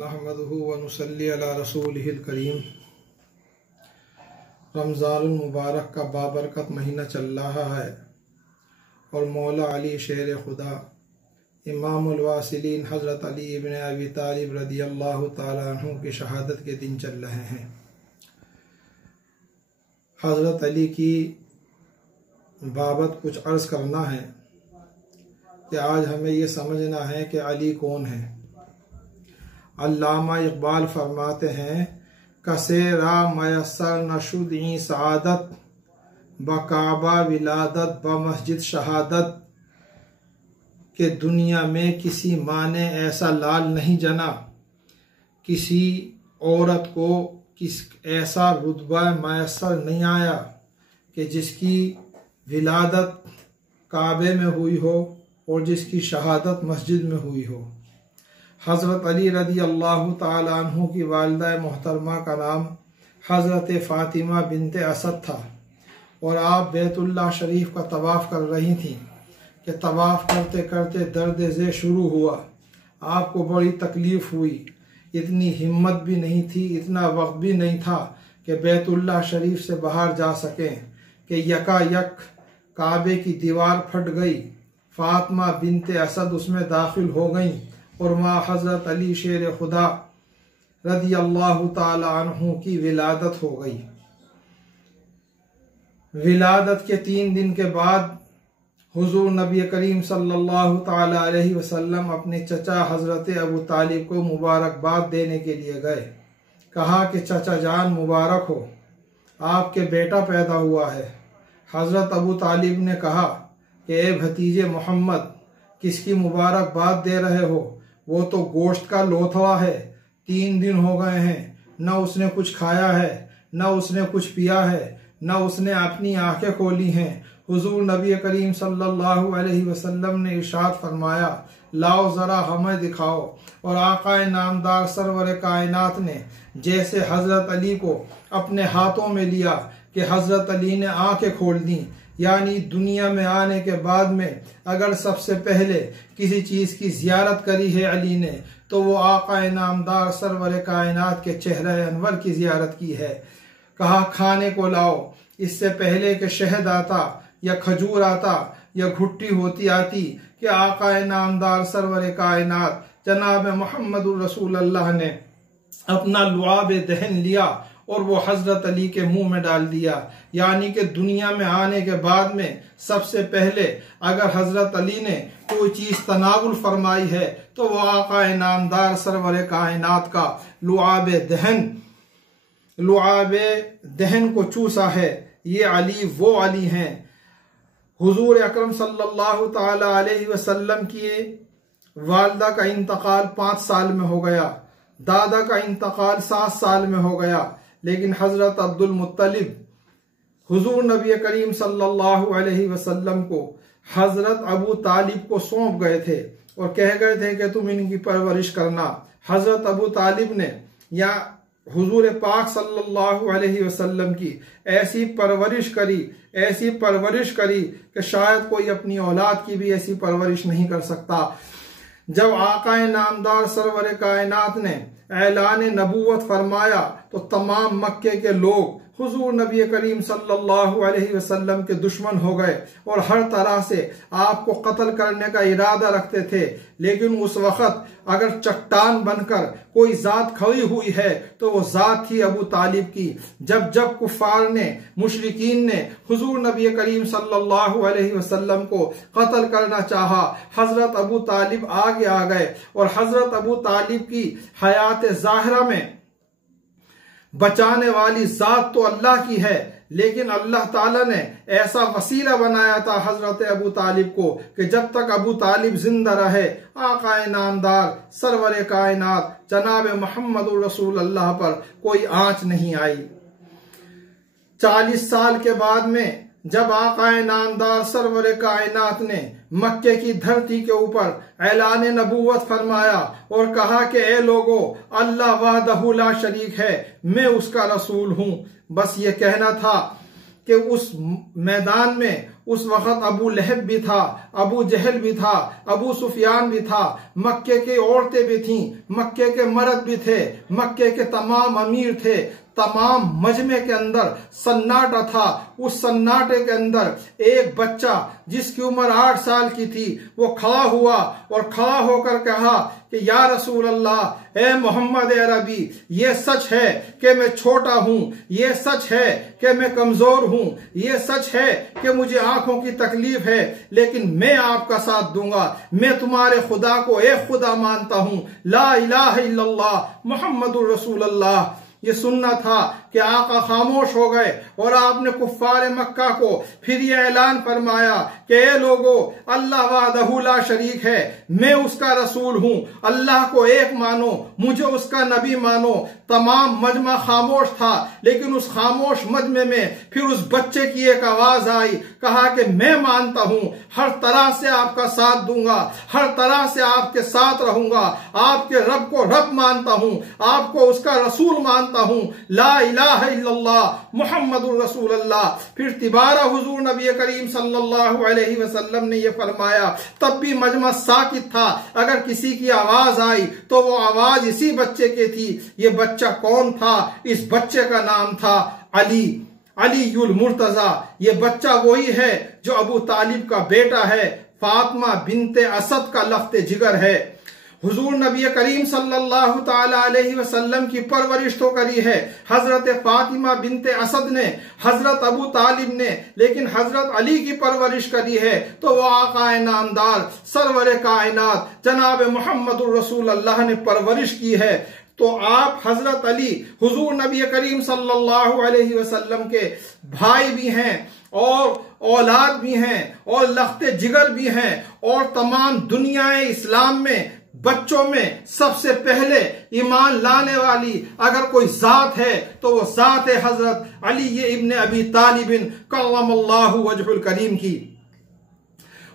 नहमदुहु व नुसल्ली अला रसूलिहिल करीम। रमज़ानुल मुबारक का बाबरकत महीना चल रहा है और मौला अली शेर खुदा इमामुल वासिलीन हज़रत अली इब्न अबी तालिब रदियल्लाहु ताला अन्हु की शहादत के दिन चल रहे हैं। हज़रत अली की बाबत कुछ अर्ज़ करना है कि आज हमें ये समझना है कि अली कौन है। अल्लामा इकबाल फरमाते हैं, कसेरा मयसर नशुद ई सआदत बकाबा विलादत ब मस्जिद शहादत, के दुनिया में किसी माँ ने ऐसा लाल नहीं जना, किसी औरत को ऐसा रुतबा मयसर नहीं आया कि जिसकी विलादत काबे में हुई हो और जिसकी शहादत मस्जिद में हुई हो। हज़रत अली रदी अल्लाह ताला अन्हु की वालिदा मोहतरमा का नाम हज़रत फ़ातिमा बिनते असद था और आप बैतुल्लाह शरीफ का तवाफ़ कर रही थीं कि तवाफ़ करते करते दर्द ज़े शुरू हुआ। आपको बड़ी तकलीफ़ हुई, इतनी हिम्मत भी नहीं थी, इतना वक्त भी नहीं था कि बैतुल्लाह शरीफ से बाहर जा सकें कि यकायक काबे की दीवार फट गई। फ़ातिमा बिनते असद उसमें दाखिल हो गईं और माँ हज़रत अली शेर खुदा रदी अल्लाह ताला अन्हु की विलादत हो गई। विलादत के 3 दिन के बाद हुजूर नबी करीम सल्लल्लाहु ताला अलैहि वसल्लम अपने चचा हज़रत अबू तालिब को मुबारकबाद देने के लिए गए। कहा कि चचा जान मुबारक हो, आपके बेटा पैदा हुआ है। हज़रत अबू तालिब ने कहा कि ए भतीजे मोहम्मद, किसकी मुबारकबाद दे रहे हो? वो तो गोश्त का लोथड़ा है, 3 दिन हो गए हैं, न उसने कुछ खाया है, न उसने कुछ पिया है, न उसने अपनी आंखें खोली हैं। हुजूर नबी करीम सल्लल्लाहु अलैहि वसल्लम ने इरशाद फरमाया, लाओ जरा हमें दिखाओ। और आकाए नामदार सरवर कायनात ने जैसे हजरत अली को अपने हाथों में लिया कि हजरत अली ने आंखें खोल दी। यानी दुनिया में आने के बाद में अगर सबसे पहले किसी चीज की जियारत करी है अली ने, तो वो आकाए नामदार सरवर कायनात के चेहरे अनवर की जियारत की है। कहा खाने को लाओ, इससे पहले कि शहद आता या खजूर आता या घुट्टी होती आती कि आकाए नामदार सरवर कायनात जनाब मोहम्मदुर रसूलुल्लाह ने अपना लुआब दहन लिया और वो हजरत अली के मुंह में डाल दिया। यानी कि दुनिया में आने के बाद में सबसे पहले अगर हजरत अली ने कोई चीज तनावुल फरमाई है तो वो आकाए नामदार सरवर कायनात का लुआब दहन को चूसा है। ये अली वो अली हैं। हुजूर अकरम सल्लल्लाहु ताला अलैहि वसल्लम की वालिदा का इंतकाल 5 साल में हो गया, दादा का इंतकाल 7 साल में हो गया, लेकिन हजरत अब्दुल मुत्तलिब हुजूर नबी करीम सल्लल्लाहु अलैहि वसल्लम को हजरत अबू तालिब को सौंप गए थे और कह गए थे कि तुम इनकी परवरिश करना। हजरत अबू तालिब ने या हुजूर पाक सल्लल्लाहु अलैहि वसल्लम की ऐसी परवरिश करी कि शायद कोई अपनी औलाद की भी ऐसी परवरिश नहीं कर सकता। जब आकाए नामदार सरवर कायनात ने ऐलान नबूवत फरमाया तो तमाम मक्के के लोग हुजूर नबी करीम सल्लल्लाहु अलैहि वसल्लम के दुश्मन हो गए और हर तरह से आपको कत्ल करने का इरादा रखते थे। लेकिन उस वक्त अगर चट्टान बनकर कोई जात खड़ी हुई है तो वो जात थी अबू तालिब की। जब जब कुफार ने, मुशरिकीन ने हुजूर नबी करीम सल्लल्लाहु अलैहि वसल्लम को कत्ल करना चाहा, हजरत अबू तालिब आगे आ गए और हजरत अबू तालिब की हयात ज़ाहिरा में बचाने वाली जात तो अल्लाह की है, लेकिन अल्लाह ताला ने ऐसा वसीला बनाया था हजरत अबू तालिब को कि जब तक अबू तालिब जिंदा रहे आकाए नामदार सरवर कायनात जनाब मोहम्मदुर रसूलुल्लाह पर कोई आंच नहीं आई। 40 साल के बाद में जब आकाए नामदार सरवर कायनात ने मक्के की धरती के ऊपर ऐलान नबूवत फरमाया और कहा कि ए लोगो, अल्लाह वहदहु ला शरीक है, मैं उसका रसूल हूं। बस ये कहना था कि उस मैदान में उस वक्त अबू लहब भी था, अबू जहल भी था, अबू सुफियान भी था, मक्के की औरतें भी थीं, मक्के के मर्द भी थे, मक्के के तमाम अमीर थे। तमाम मजमे के अंदर सन्नाटा था। उस सन्नाटे के अंदर एक बच्चा जिसकी उम्र 8 साल की थी वो खड़ा हुआ और खड़ा होकर कहा कि या रसूल अल्लाह, ए मोहम्मद अरबी, ये सच है कि मैं छोटा हूं, ये सच है कि मैं कमजोर हूं, ये सच है कि मुझे आंखों की तकलीफ है, लेकिन मैं आपका साथ दूंगा। मैं तुम्हारे खुदा को एक खुदा मानता हूं, ला इलाहा इल्लल्लाह मुहम्मदुर रसूलुल्लाह। ये सुनना था कि आका खामोश हो गए और आपने कुफ्फार मक्का को फिर ये ऐलान फरमाया कि ए लोगो, अल्लाह वहदहू ला शरीक है, मैं उसका रसूल हूं, अल्लाह को एक मानो, मुझे उसका नबी मानो। तमाम मजमा खामोश था, लेकिन उस खामोश मजमे में फिर उस बच्चे की एक आवाज आई, कहा कि मैं मानता हूं, हर तरह से आपका साथ दूंगा, हर तरह से आपके साथ रहूंगा, आपके रब को रब मानता हूं, आपको उसका रसूल मानता हूं, ला इलाहा इल्लल्लाह मुहम्मदुर रसूलुल्लाह। फिर तिबारा हुजूर नबी करीम सल्लल्लाहु अलैहि वसल्लम ने यह फरमाया, तब भी मजमा साकित था, अगर किसी की आवाज आई तो वो आवाज इसी बच्चे की थी। ये बच्चा कौन था? इस बच्चे का नाम था अलीयुल मुर्तजा। ये बच्चा वही है जो अबू तालिब का बेटा है, फातिमा बिनते असद का लख्ते जिगर है। हुजूर नबी करीम सल्लल्लाहु ताला अलैहि वसल्लम की परवरिश तो करी है हजरत फातिमा बिनते असद ने, हजरत अबू तालिब ने, लेकिन हजरत अली की परवरिश करी है तो वो आकाए नामदार सरवर कायनात जनाब मोहम्मदुर रसूलुल्लाह ने परवरिश की है। तो आप हजरत अली हुजूर नबी करीम सल्लल्लाहु अलैहि वसल्लम के भाई भी हैं और औलाद भी हैं और लख्ते जिगर भी हैं, और तमाम दुनियाए इस्लाम में बच्चों में सबसे पहले ईमान लाने वाली अगर कोई जात है तो वो जात है हजरत अली इब्न अबी तालिबिन कर्रमल्लाहु वजहुल करीम की।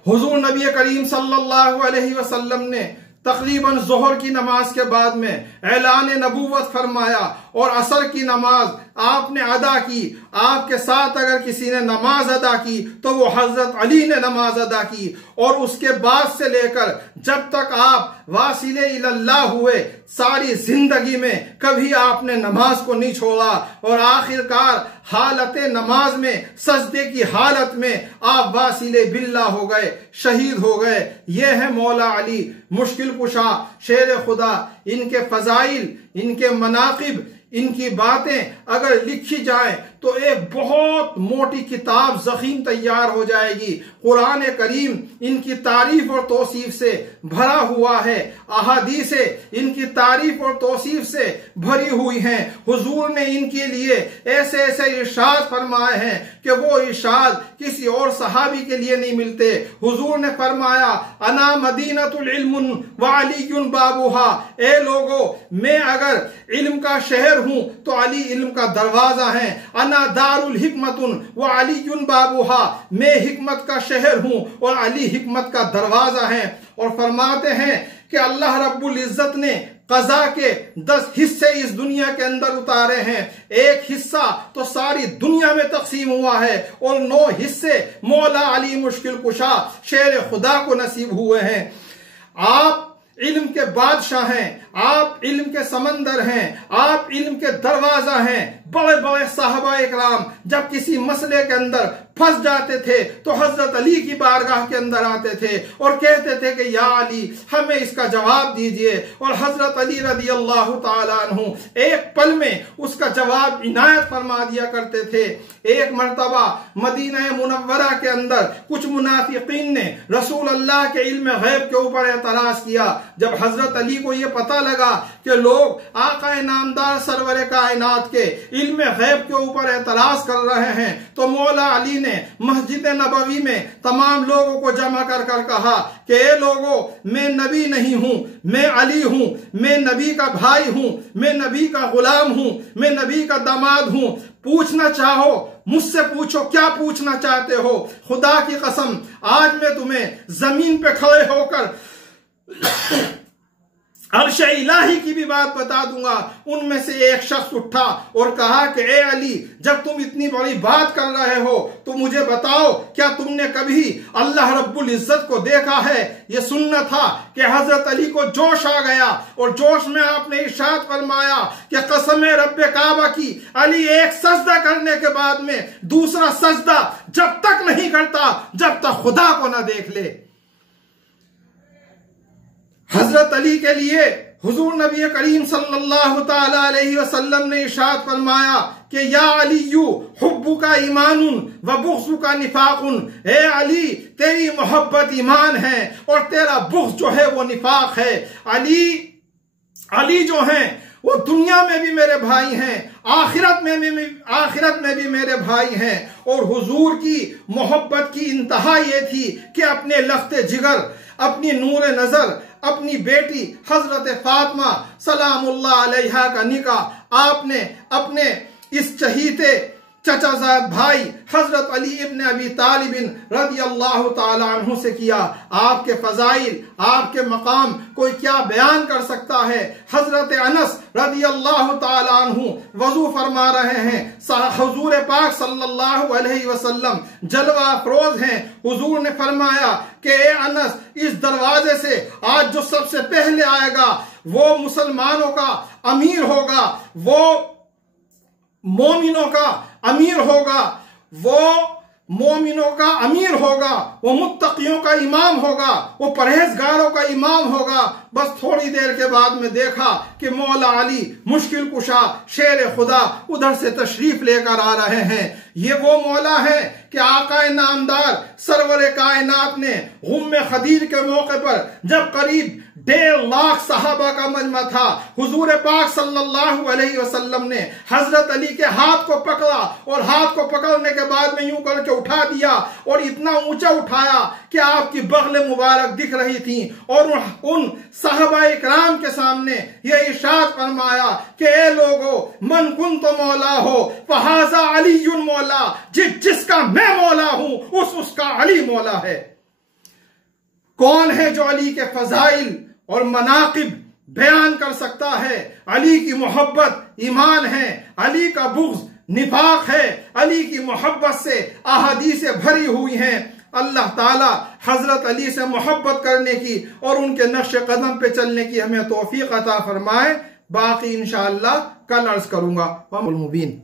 हुजूर नबी करीम सल्लल्लाहु अलैहि वसल्लम ने तकरीबन जोहर की नमाज के बाद में ऐलान नबूवत फरमाया और असर की नमाज आपने अदा की। आपके साथ अगर किसी ने नमाज अदा की तो वो हजरत अली ने नमाज अदा की, और उसके बाद से लेकर जब तक आप वासिले इल्लाह हुए सारी जिंदगी में कभी आपने नमाज को नहीं छोड़ा, और आखिरकार हालत नमाज में सजदे की हालत में आप वासिले बिल्लाह हो गए, शहीद हो गए। ये है मौला अली मुश्किल कुशा शेर खुदा। इनके फजाइल, इनके मनाकिब, इनकी बातें अगर लिखी जाए तो एक बहुत मोटी किताब ज़ख़ीम तैयार हो जाएगी। कुरान करीम इनकी तारीफ और तौसीफ से भरा हुआ है, अहादीसे इनकी तारीफ और तौसीफ से भरी हुई हैं। हुजूर ने इनके लिए ऐसे ऐसे इरशाद फरमाए हैं कि वो इरशाद किसी और सहाबी के लिए नहीं मिलते। हुजूर ने फरमाया, अना मदीनतुल इल्मुन व अलीयुन बाबुहा, ए लोगो, मैं अगर इल्म का शहर हूं तो अली इल्म का दरवाजा है। अना दारुल हिकमतुन व अलीयुन बाबुहा, मैं हिकमत का शहर हूं और अली हिकमत का दरवाजा है। और फरमाते हैं कि अल्लाह रब्बुल इज्जत ने कज़ा के 10 हिस्से इस दुनिया के अंदर उतारे हैं। एक हिस्सा तो सारी दुनिया में तकसीम हुआ है और 9 हिस्से मौला अली मुश्किल कुशा शेर खुदा को नसीब हुए हैं। आप इल्म के बादशाह हैं, आप इल्म के समंदर हैं, आप इल्म के दरवाजा हैं। बड़े बड़े साहबा इकराम जब किसी मसले के अंदर फंस जाते थे तो हजरत अली की बारगाह के अंदर आते थे और कहते थे कि या अली, हमें इसका जवाब दीजिए। और हजरत अली रदी अल्लाह ताला अन्हु एक पल में उसका जवाब इनायत फरमा दिया करते थे। एक मर्तबा मदीना मुनव्वरा के अंदर कुछ मुनाफिकीन ने रसूल अल्लाह के इल्म गैब के ऊपर एतराज किया। जब हजरत अली को यह पता लगा कि लोग आका नामदार सरवर कायनात के इल्म गैब के ऊपर एतराज कर रहे हैं, तो मौला अली ने मस्जिद नबवी में तमाम लोगों को जमा कर कर कहा कि ए लोगों, मैं नबी नहीं हूं, मैं अली हूं, मैं नबी का भाई हूं, मैं नबी का गुलाम हूं, मैं नबी का दामाद हूं। पूछना चाहो मुझसे पूछो, क्या पूछना चाहते हो? खुदा की कसम, आज मैं तुम्हें जमीन पे खड़े होकर अर्श इलाही की भी बात बता दूंगा। उनमें से एक शख्स उठा और कहा कि ए अली, जब तुम इतनी बड़ी बात कर रहे हो तो मुझे बताओ, क्या तुमने कभी अल्लाह रब्बुल इज्जत को देखा है? यह सुनना था कि हजरत अली को जोश आ गया और जोश में आपने इरशाद फरमाया कि कसम रब्बे काबा की, अली एक सजदा करने के बाद में दूसरा सजदा जब तक नहीं करता जब तक खुदा को ना देख ले। हजरत अली के लिए हुजूर नबी करीम सल्लल्लाहु ताला अलैहि वसल्लम ने इरशाद फरमाया कि या अलीयू हुब्बु का ईमानुन व बुग़्ज़ु का निफाकुन, ए अली तेरी मोहब्बत ईमान है और तेरा बुग़्ज़ जो है वो निफाक है। अली जो हैं वो दुनिया में भी मेरे भाई हैं, आखिरत में भी मेरे भाई हैं। और हुजूर की मोहब्बत की इंतहा ये थी कि अपने लख्ते जिगर, अपनी नूर नजर, अपनी बेटी हजरत फातिमा सलामुल्लाह अलैहा का निकाह आपने अपने इस चहीते चचाजाद भाई हजरत अली इब्न अबी तालिब रज़ियल्लाहु ताला अन्हु से किया। आपके फजाइल, आपके मकाम कोई क्या बयान कर सकता है। हजरत अनस रज़ियल्लाहु ताला अन्हु वजू फरमा रहे हैं, हुजूर पाक सल्लल्लाहु अलैहि वसल्लम जलवा अफरोज हैं। हुजूर ने फरमाया कि ए अनस, इस दरवाजे से आज जो सबसे पहले आएगा वो मुसलमानों का अमीर होगा, वो मोमिनों का अमीर होगा, वो मोमिनों का अमीर होगा, वो मुत्तकियों का इमाम होगा, वो परहेजगारों का इमाम होगा। बस थोड़ी देर के बाद में देखा कि मौला अली मुश्किल कुशा शेर खुदा उधर से तशरीफ लेकर आ रहे हैं। ये वो मौला है कि आकाए नामदार सरवरे कायनात ने गुम्मे खदीर के मौके पर जब करीब 1.5 लाख सहाबा का मजमा था, हुजूर पाक सल्लल्लाहु अलैहि वसल्लम ने हजरत अली के हाथ को पकड़ा और हाथ को पकड़ने के बाद में यूं करके उठा दिया और इतना ऊंचा उठाया कि आपकी बगल मुबारक दिख रही थी। और उन सहाबा इकराम के सामने यह इरशाद फरमाया कि ए लोगों, मन कुन तो मौला हो फहाजा अलीयुन मौला, जिसका मैं मौला हूं उसका अली मौला है। कौन है जो अली के फजाइल और मनाकिब बयान कर सकता है? अली की मोहब्बत ईमान है, अली का बुग़्ज़ निफाक है, अली की मोहब्बत से अहादीसें भरी हुई हैं। अल्लाह ताला हजरत अली से मोहब्बत करने की और उनके नक्श कदम पे चलने की हमें तौफीक अता फरमाए। बाकी इंशाअल्लाह कल अर्ज करूंगा। मुबीन।